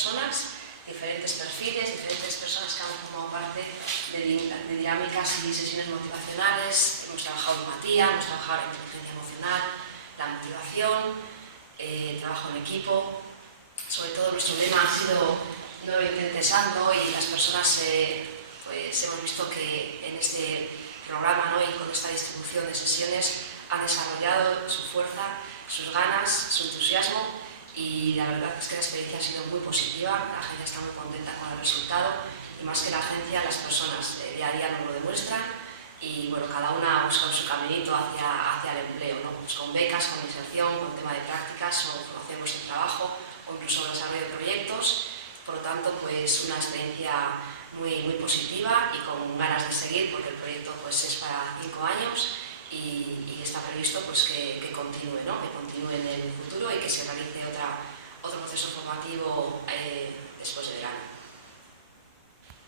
personas, diferentes perfiles, diferentes personas que han formado parte de dinámicas y sesiones motivacionales. Hemos trabajado empatía, hemos trabajado en inteligencia emocional, la motivación, trabajo en equipo. Sobre todo nuestro lema ha sido no lo intentes ando, y las personas pues hemos visto que en este programa, ¿no?, y con esta distribución de sesiones han desarrollado su fuerza, sus ganas, su entusiasmo, y la verdad es que la experiencia ha sido muy positiva. La agencia está muy contenta con el resultado, y más que la agencia, las personas día a día nos lo demuestran, y bueno, cada una ha buscado su caminito hacia el empleo, ¿no? Pues con becas, con inserción, con tema de prácticas o conocemos el trabajo o incluso el desarrollo de proyectos. Por lo tanto, pues una experiencia muy positiva y con ganas de seguir, porque el proyecto pues es para 5 años y está previsto pues que continúe, ¿no?, que continúe en el futuro y que se realice otro proceso formativo después del verano.